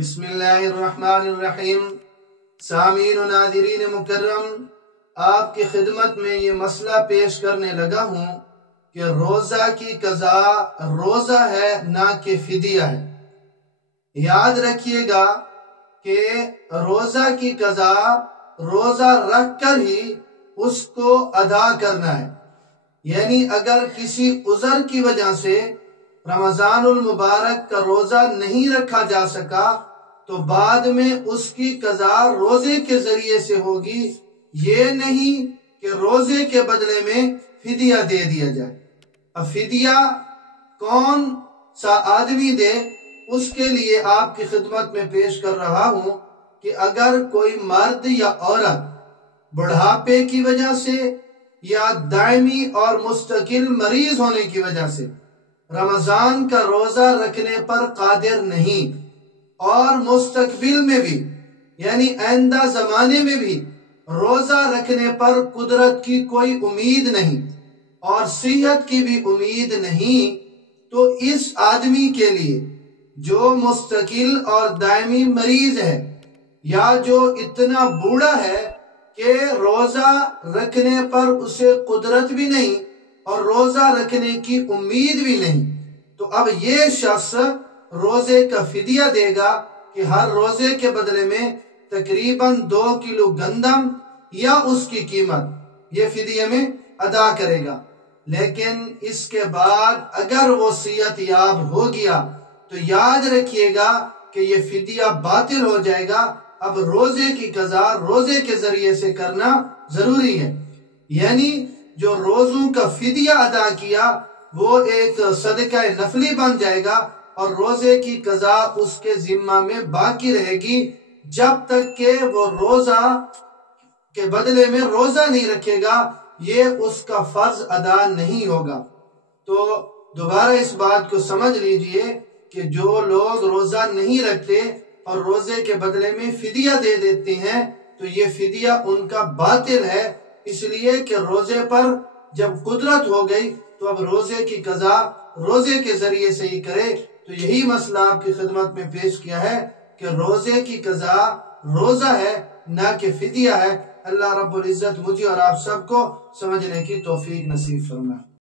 بسم اللہ الرحمن الرحیم۔ سامعین و ناظرین مکرم، آپ کی خدمت میں یہ مسئلہ پیش کرنے لگا ہوں کہ روزہ کی قضا روزہ ہے نہ کہ فدیہ ہے۔ یاد رکھیے گا کہ روزہ کی قضا روزہ رکھ کر ہی اس کو ادا کرنا ہے، یعنی اگر کسی عذر کی وجہ سے رمضان المبارک کا روزہ نہیں رکھا جا سکا تو بعد میں اس کی قضا روزے کے ذریعے سے ہوگی، یہ نہیں کہ روزے کے بدلے میں فدیہ دے دیا جائے۔ اب فدیہ کون سا آدمی دے، اس کے لیے آپ کی خدمت میں پیش کر رہا ہوں کہ اگر کوئی مرد یا عورت بڑھاپے کی وجہ سے یا دائمی اور مستقل مریض ہونے کی وجہ سے رمضان کا روزہ رکھنے پر قادر نہیں، اور مستقبل میں بھی یعنی آئندہ زمانے میں بھی روزہ رکھنے پر قدرت کی کوئی امید نہیں اور صحت کی بھی امید نہیں، تو اس آدمی کے لیے جو مستقل اور دائمی مریض ہے یا جو اتنا بوڑھا ہے کہ روزہ رکھنے پر اسے قدرت بھی نہیں اور روزہ رکھنے کی امید بھی نہیں، تو اب یہ شخص روزے کا فدیہ دے گا کہ ہر روزے کے بدلے میں تقریباً 2 کلو گندم یا اس کی قیمت یہ فدیہ میں ادا کرے گا۔ لیکن اس کے بعد اگر وہ صحت یاب ہو گیا تو یاد رکھیے گا کہ یہ فدیہ باطل ہو جائے گا، اب روزے کی قضا روزے کے ذریعے سے کرنا ضروری ہے، یعنی جو روزوں کا فدیہ ادا کیا وہ ایک صدقہ نفلی بن جائے گا اور روزے کی قضا اس کے ذمہ میں باقی رہے گی جب تک کہ وہ روزہ کے بدلے میں روزہ نہیں رکھے گا، یہ اس کا فرض ادا نہیں ہوگا۔ تو دوبارہ اس بات کو سمجھ لیجئے کہ جو لوگ روزہ نہیں رکھتے اور روزے کے بدلے میں فدیہ دے دیتے ہیں تو یہ فدیہ ان کا باطل ہے، اس لیے کہ روزے پر جب قدرت ہو گئی تو اب روزے کی قضا روزے کے ذریعے سے ہی کرے۔ تو یہی مسئلہ آپ کی خدمت میں پیش کیا ہے کہ روزے کی قضا روزہ ہے نہ کہ فدیہ ہے۔ اللہ رب العزت مجھے اور آپ سب کو سمجھنے کی توفیق نصیب فرمائے۔